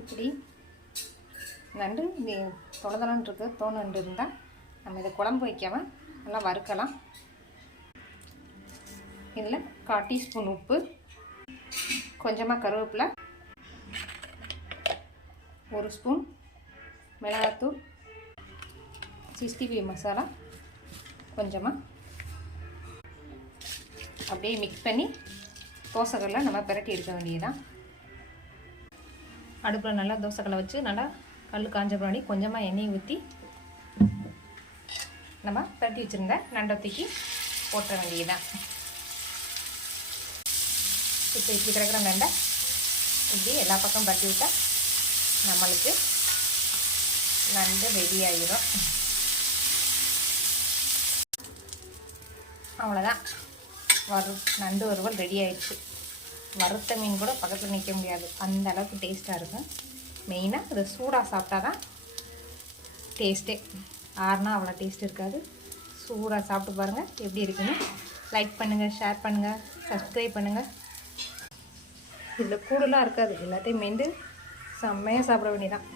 இப்படி நண்டு இது தொலைதலான் இருக்கு நண்டு இருந்தால் நம்ம இதை குழம்பு வைக்காமல் நல்லா வறுக்கலாம். இதில் கால் டீஸ்பூன் உப்பு கொஞ்சமாக கருவேப்பிலை ஒரு ஸ்பூன் மிளகாத்தூள் சிக்ஸ்டி ஃபைவ் மசாலா கொஞ்சமாக அப்படியே மிக்ஸ் பண்ணி தோசைகளில் நம்ம பிரட்டி எடுக்க வேண்டியதுதான். அடுப்பில் நல்லா தோசைக்கல்லை வச்சு நல்லா கல் காஞ்ச பின்னாடி கொஞ்சமாக எண்ணெயை ஊற்றி நம்ம பிரட்டி வச்சுருந்த நண்டை தூக்கி போட்டுற வேண்டியதுதான். இப்போ இப்படி கிடக்கிற நண்டை இப்படி எல்லா பக்கம் பட்டி விட்டால் நம்மளுக்கு நண்டு ரெடி ஆகிடும் அவ்வளோதான் வறு நண்டு வறுவல் ரெடி ஆயிடுச்சு. வறுத்த மீன் கூட பக்கத்தில் நிற்க முடியாது. அந்த அளவுக்கு டேஸ்ட்டாக இருக்கும். மெயினாக அதை சூடாக சாப்பிட்டா தான் டேஸ்ட்டே ஆறுனா அவ்வளோ டேஸ்ட் இருக்காது. சூடாக சாப்பிட்டு பாருங்கள் எப்படி இருக்குன்னு. லைக் பண்ணுங்கள் ஷேர் பண்ணுங்கள் சப்ஸ்கிரைப் பண்ணுங்கள் இதில் கூடுலாம் இருக்காது. எல்லாத்தையும் மெண்டு செம்மையாக சாப்பிட வேண்டியதான்